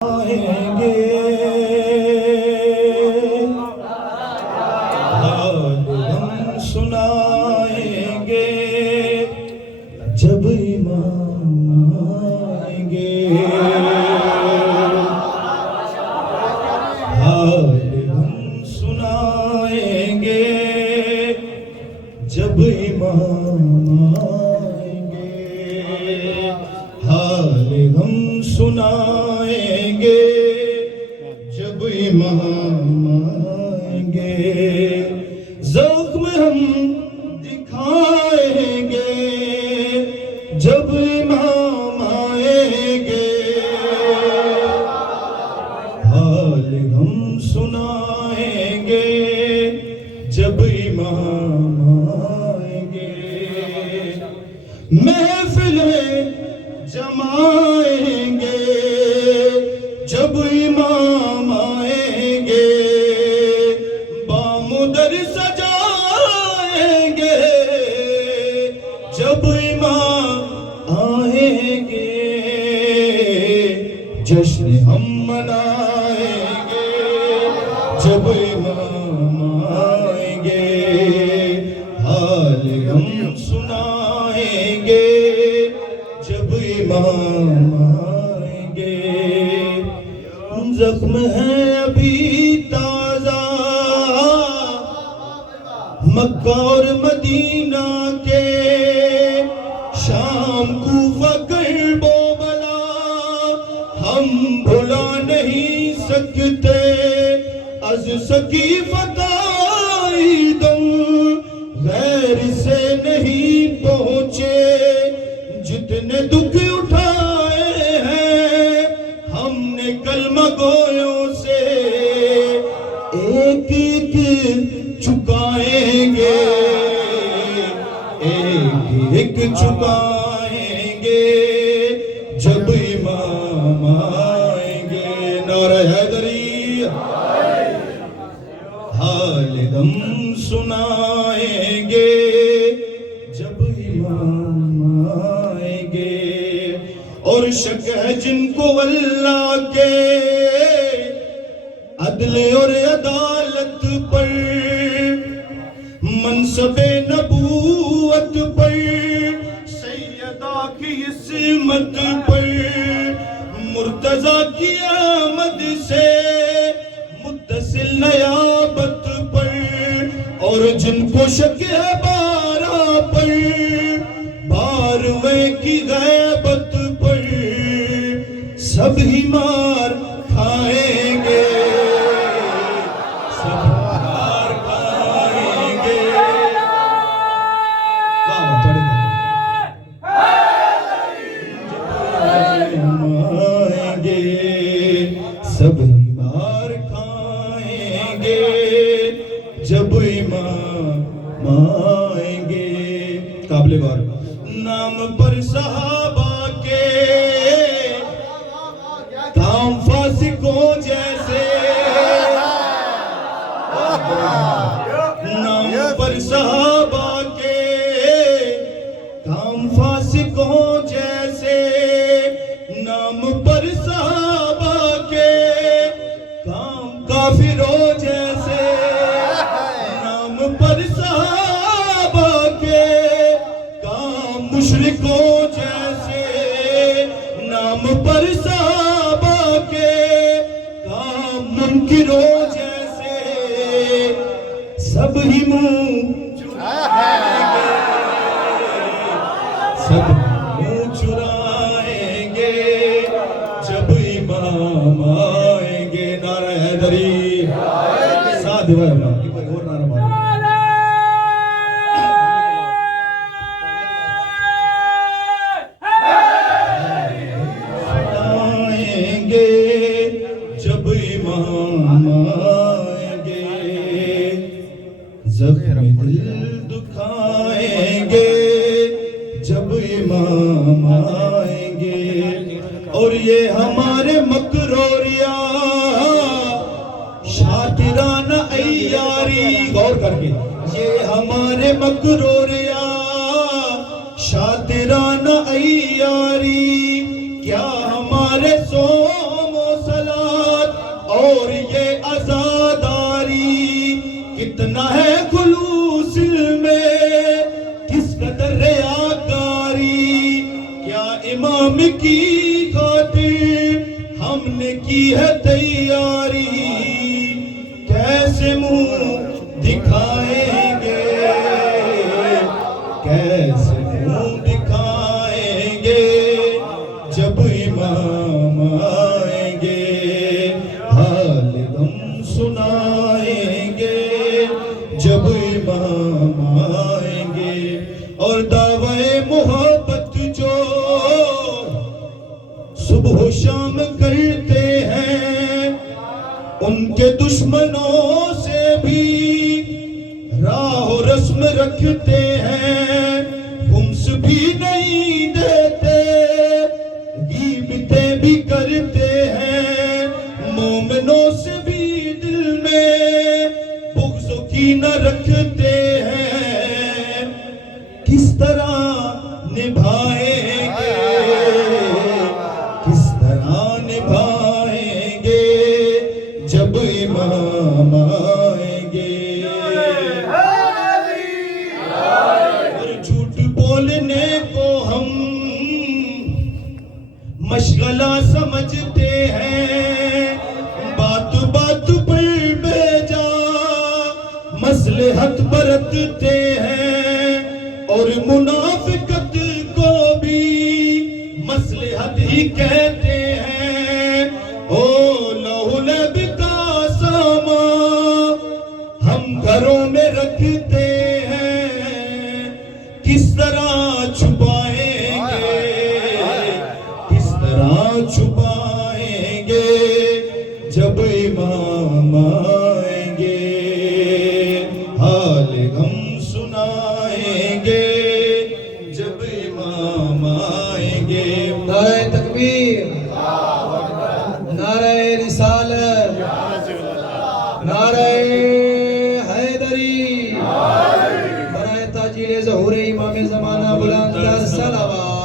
آئیں گے حال ہم سنائیں گے جب امام آئیں گے حال ہم سنائیں گے جب امام آئیں گے حال ہم سنائیں گے جب امام آئیں گے زخم ہم دکھائیں گے جب امام آئیں گے حال ہم سنائیں گے جب امام آئیں گے محفلیں جمائیں گے جب امام آئیں گے بامدر سجائیں گے جب امام آئیں گے جشن ہم منائیں گے جب امام آئیں گے حال ہم سنائیں گے جب امام آئیں گے زخم ہے ابھی تازہ مکہ اور مدینہ کے شام کوفہ کرب و بلا ہم بھلا نہیں سکتے از سقیفہ کا دم غیر سے نہیں پہنچے جتنے دکھ اٹھائے ہیں ہم نے کلمہ گویوں سے ایک ایک چکائیں گے ایک ایک چکائیں گے جب امام آئیں گے نعرہ حیدری حال ہم سنائیں گے جب امام آئیں گے اور شک ہے جن کو اللہ کے عدل اور عدالت پر منصب نبوت پر سیدہ کی عصمت پر مرتضیٰ کی آمد سے متصل نیابت پر اور جن کو شک ہے بارہ پر بارویں کی غیبت پر سب ہی مار کھائیں گے سب مار کھائیں گے آئیں گے سب ہی مار کھائیں گے جب امام آئیں گے قابل غور نام پر صحابہ کے کام فاسقوں جیسے نام پر صحابہ کے کام فاسقوں جیسے نام پر صحابہ کے کام کافروں جیسے نام پر صحابہ کے کام مشرکوں جیسے نام پر صحابہ کے کام منکروں جیسے سب ہی منہ چرائیں گے سب منہ چرائیں گے جب امام آئیں گے نعرہ حیدری ساتھ دیوائے اللہ ایک اور نعرہ مارو جب امام آئیں گے زخم دل دکھائیں گے جب امام آئیں گے اور یہ ہمارے مکروریا شاطرانہ عیاری غور کر کے یہ ہمارے مکروریا شاطرانہ عیاری کیا ہمارے سوم و کی خاطر ہم نے کی ہے تیاری، کیسے منہ دکھائیں گے، کیسے منہ دکھائیں گے جب امام آئیں گے، حال غم سنائیں گے جب امام آئیں گے۔ اور دعوی محبت جو صبح و شام کرتے ہیں، ان کے دشمنوں سے بھی راہ و رسم رکھتے ہیں، خمس بھی نہیں دیتے، غیبتیں بھی کرتے ہیں، مومنوں سے بھی دل میں بغض و کینہ رکھتے ہیں، کس طرح نبھائیں گے، کس طرح نبھائیں گے جب امام آئیں گے۔ اور جھوٹ بولنے کو ہم مشغلہ سمجھتے ہیں، بات بات پر بے جا مصلحت برتتے ہیں، اور منافقت کو بھی مصلحت ہی کہتے ہیں۔ او لہو لب کا سامان ہم گھروں میں رکھتے ہیں، کس طرح چھپائیں گے، کس طرح چھپائیں گے جب امام آئیں گے، حال غم سنائیں گے جب امام آئیں گے۔ نعرہ تکبیر، نعرہ رسالت، نعرہ حیدری، برائے تاجیل ظہور امام زمانہ بلند در صلوات۔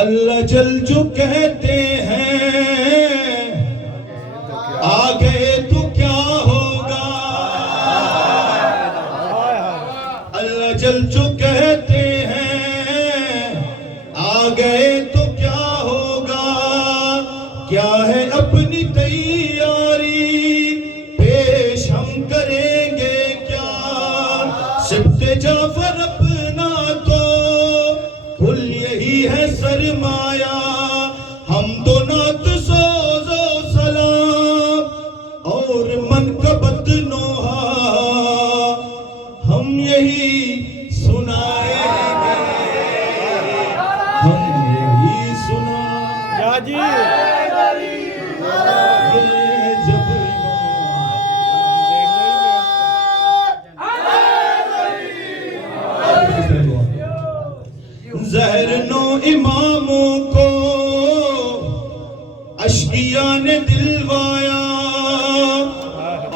اللہ جل جو کہتے ہیں آ گئے تو کیا ہوگا، اللہ جل جو کہتے ہیں آ گئے تو کیا ہوگا، کیا ہے اپنی تیاری پیش ہم کریں گے کیا، سبت جعفر اپنا تو کل یہی ہے سرمایہ، ہم دو نعت سوز و سلام اور منقبت نوحہ ہم یہی سنائیں گے، ہم یہی سنائیں گے جب زہر نو اماموں کو اشقیاء نے دلوایا،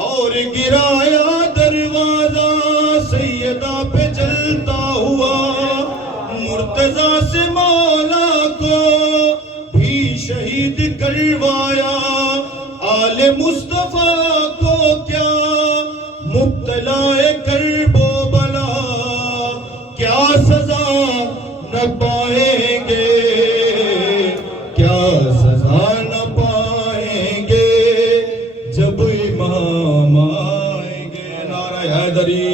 اور گرایا دروازہ سیدہ پہ جلتا ہوا، مرتضیٰ سے مولا کو بھی شہید کروایا، آل مصطفیٰ کو کیا مبتلا کرب و بلا، کیا سزا نہ پائیں گے، کیا سزا نہ پائیں گے جب امام آئیں گے۔ نعرہ حیدری۔